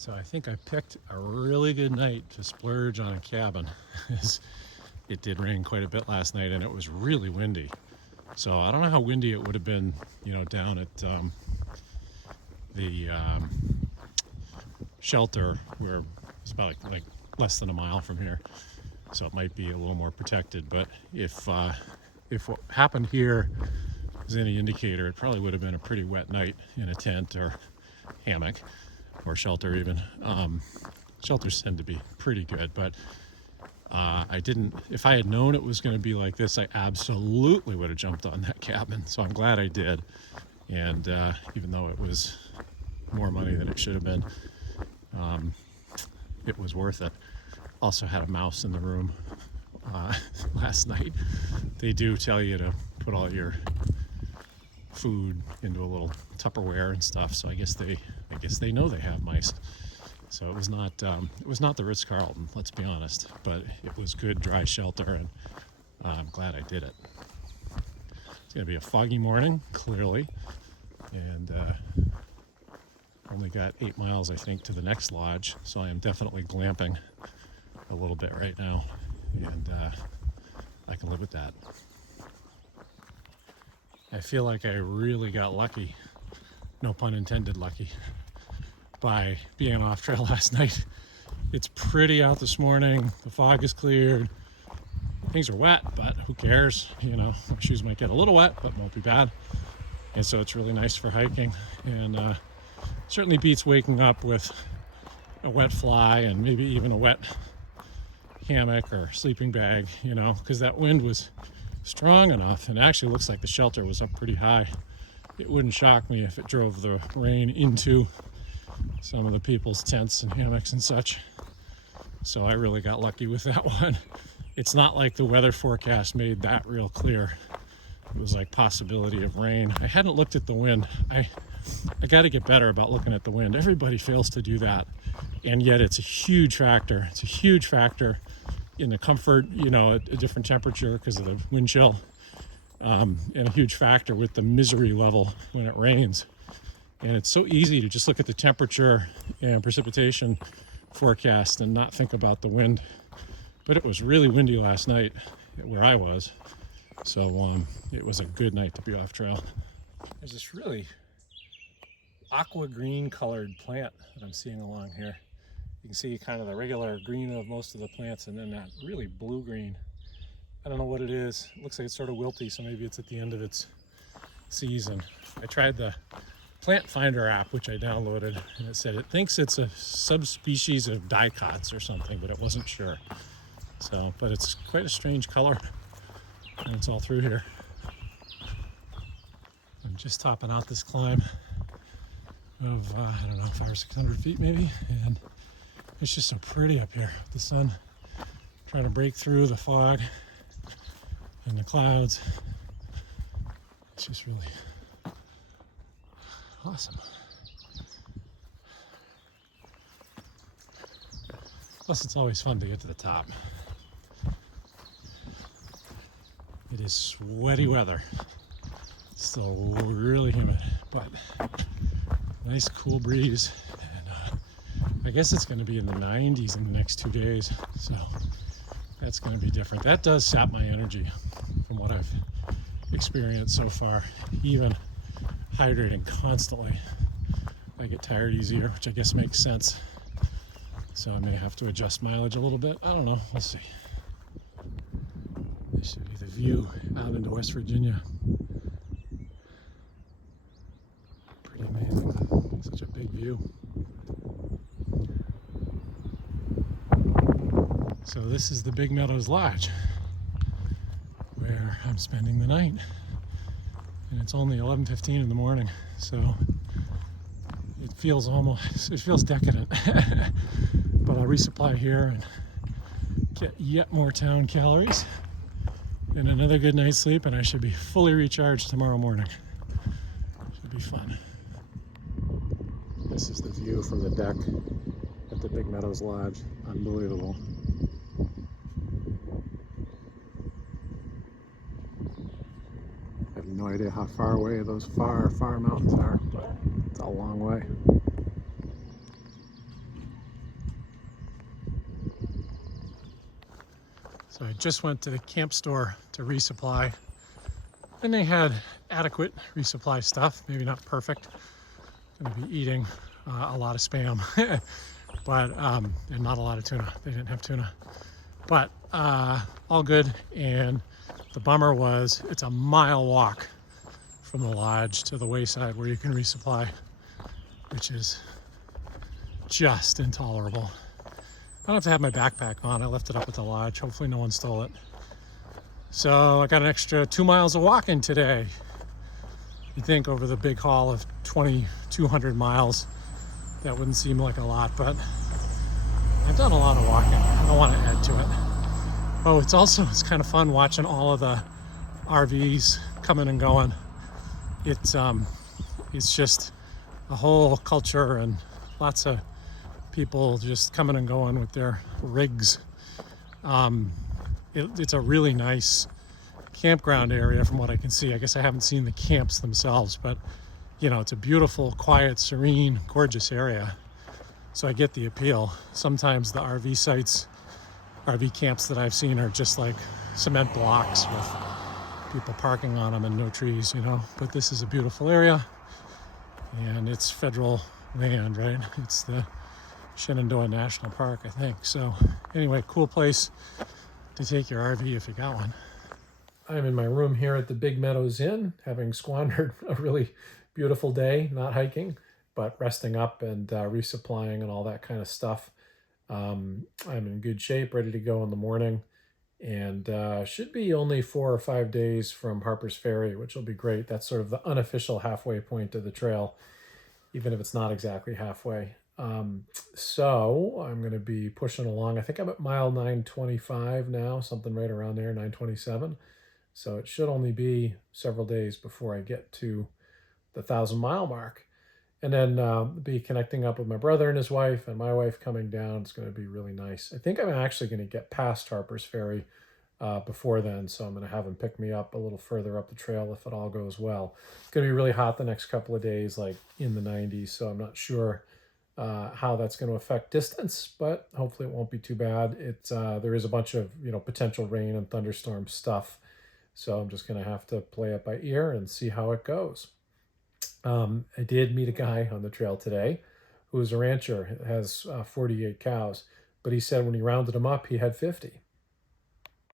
So I think I picked a really good night to splurge on a cabin. It did rain quite a bit last night and it was really windy. So I don't know how windy it would have been, down at the shelter where it's about like less than a mile from here. So it might be a little more protected. But if what happened here is any indicator, it probably would have been a pretty wet night in a tent or hammock or shelter even. Shelters tend to be pretty good, but if I had known it was going to be like this, I absolutely would have jumped on that cabin. So I'm glad I did. And even though it was more money than it should have been, it was worth it. Also had a mouse in the room last night. They do tell you to put all your food into a little Tupperware and stuff. So I guess they know they have mice. So it was not the Ritz-Carlton, let's be honest, but it was good dry shelter, and I'm glad I did it. It's going to be a foggy morning, clearly, and only got 8 miles, I think, to the next lodge, so I am definitely glamping a little bit right now, and I can live with that. I feel like I really got lucky, no pun intended lucky, by being off trail last night. It's pretty out this morning. The fog is cleared. Things are wet, but who cares? My shoes might get a little wet, but won't be bad. And so it's really nice for hiking. And certainly beats waking up with a wet fly and maybe even a wet hammock or sleeping bag, because that wind was strong enough. And it actually looks like the shelter was up pretty high. It wouldn't shock me if it drove the rain into some of the people's tents and hammocks and such. So I really got lucky with that one. It's not like the weather forecast made that real clear. It was like possibility of rain. I hadn't looked at the wind. I got to get better about looking at the wind. Everybody fails to do that. And yet it's a huge factor. It's a huge factor in the comfort, at a different temperature because of the wind chill. And a huge factor with the misery level when it rains. And it's so easy to just look at the temperature and precipitation forecast and not think about the wind. But it was really windy last night where I was. So it was a good night to be off trail. There's this really aqua green colored plant that I'm seeing along here. You can see kind of the regular green of most of the plants and then that really blue green. I don't know what it is. It looks like it's sort of wilty, so maybe it's at the end of its season. I tried the Plant Finder app, which I downloaded, and it said it thinks it's a subspecies of dicots or something, but it wasn't sure. So, but it's quite a strange color, and it's all through here. I'm just topping out this climb of, 500 or 600 feet maybe, and it's just so pretty up here. The sun trying to break through the fog and the clouds. It's just really awesome. Plus, it's always fun to get to the top. It is sweaty weather. It's still really humid, but nice cool breeze. And I guess it's going to be in the 90s in the next 2 days, so that's going to be different. That does sap my energy from what I've experienced so far. Even hydrating constantly, I get tired easier, which I guess makes sense. So I may have to adjust mileage a little bit. I don't know. We'll see. This should be the view out into West Virginia. Pretty amazing. Such a big view. So this is the Big Meadows Lodge where I'm spending the night. And it's only 11:15 in the morning, so it feels decadent. But I'll resupply here and get yet more town calories and another good night's sleep, and I should be fully recharged tomorrow morning. Should be fun. This is the view from the deck at the Big Meadows Lodge. Unbelievable. I have no idea how far away those far mountains are, but it's a long way. So I just went to the camp store to resupply, and they had adequate resupply stuff, maybe not perfect. Gonna be eating a lot of spam, but and not a lot of tuna. They didn't have tuna, but all good. And the bummer was it's a mile walk from the lodge to the wayside where you can resupply, which is just intolerable. I don't have to have my backpack on. I left it up at the lodge. Hopefully no one stole it. So I got an extra 2 miles of walking today. You'd think over the big haul of 2,200 miles, that wouldn't seem like a lot, but I've done a lot of walking. I don't want to add to it. Oh, it's kind of fun watching all of the RVs coming and going. It's just a whole culture and lots of people just coming and going with their rigs. It's a really nice campground area from what I can see. I guess I haven't seen the camps themselves, but it's a beautiful, quiet, serene, gorgeous area. So I get the appeal. Sometimes the RV camps that I've seen are just like cement blocks with people parking on them and no trees, but this is a beautiful area, and it's federal land, right? It's the Shenandoah National Park, I think. So anyway, cool place to take your RV if you got one. I'm in my room here at the Big Meadows Inn, having squandered a really beautiful day, not hiking, but resting up and resupplying and all that kind of stuff. I'm in good shape, ready to go in the morning, and should be only 4 or 5 days from Harper's Ferry, which will be great. That's sort of the unofficial halfway point of the trail, even if it's not exactly halfway. So I'm going to be pushing along. I think I'm at mile 925 now, something right around there, 927. So it should only be several days before I get to the 1,000-mile mark. And then be connecting up with my brother and his wife, and my wife coming down. It's going to be really nice. I think I'm actually going to get past Harper's Ferry before then, so I'm going to have him pick me up a little further up the trail if it all goes well. It's going to be really hot the next couple of days, like in the 90s, so I'm not sure how that's going to affect distance, but hopefully it won't be too bad. There is a bunch of potential rain and thunderstorm stuff, so I'm just going to have to play it by ear and see how it goes. I did meet a guy on the trail today who is a rancher, has 48 cows, but he said when he rounded them up, he had 50.